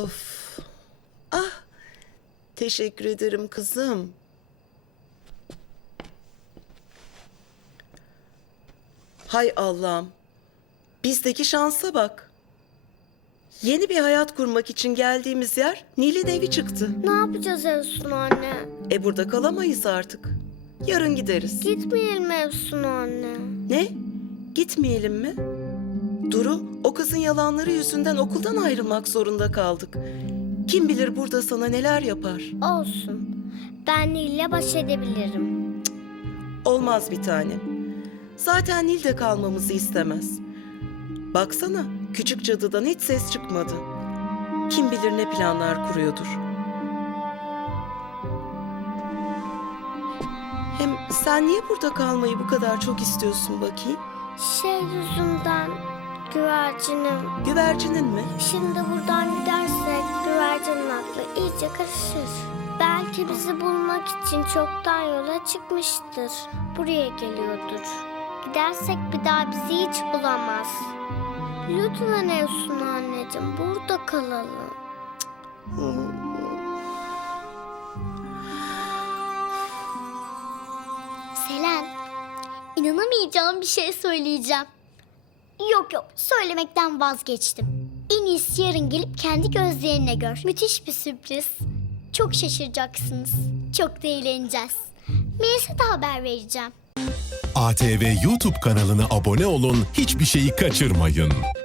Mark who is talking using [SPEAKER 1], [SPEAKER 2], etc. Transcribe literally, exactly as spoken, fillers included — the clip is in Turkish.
[SPEAKER 1] Of. Ah, teşekkür ederim kızım. Hay Allah'ım. Bizdeki şansa bak. Yeni bir hayat kurmak için geldiğimiz yer Nil'in evi çıktı.
[SPEAKER 2] Ne yapacağız Efsun anne?
[SPEAKER 1] E burada kalamayız artık. Yarın gideriz.
[SPEAKER 2] Gitmeyelim Efsun anne.
[SPEAKER 1] Ne? Gitmeyelim mi? Duru, o kızın yalanları yüzünden okuldan ayrılmak zorunda kaldık. Kim bilir burada sana neler yapar.
[SPEAKER 2] Olsun. Ben Nil'le baş edebilirim.
[SPEAKER 1] Olmaz bir tanem. Zaten Nil de kalmamızı istemez. Baksana, küçük cadıdan hiç ses çıkmadı. Kim bilir ne planlar kuruyordur. Hem sen niye burada kalmayı bu kadar çok istiyorsun bakayım?
[SPEAKER 2] Şey yüzünden güvercinim.
[SPEAKER 1] Güvercinin mi?
[SPEAKER 2] Şimdi buradan gidersek güvercinin aklı iyice karışır. Belki bizi bulmak için çoktan yola çıkmıştır. Buraya geliyordur. Gidersek bir daha bizi hiç bulamaz. Lütfen Efsun anneciğim, burada kalalım.
[SPEAKER 3] Selen, inanamayacağım bir şey söyleyeceğim. Yok yok, söylemekten vazgeçtim. En iyisi yarın gelip kendi gözlerinle gör. Müthiş bir sürpriz. Çok şaşıracaksınız. Çok da eğleneceğiz. Melis'e de haber vereceğim.
[SPEAKER 4] A T V YouTube kanalına abone olun, hiçbir şeyi kaçırmayın.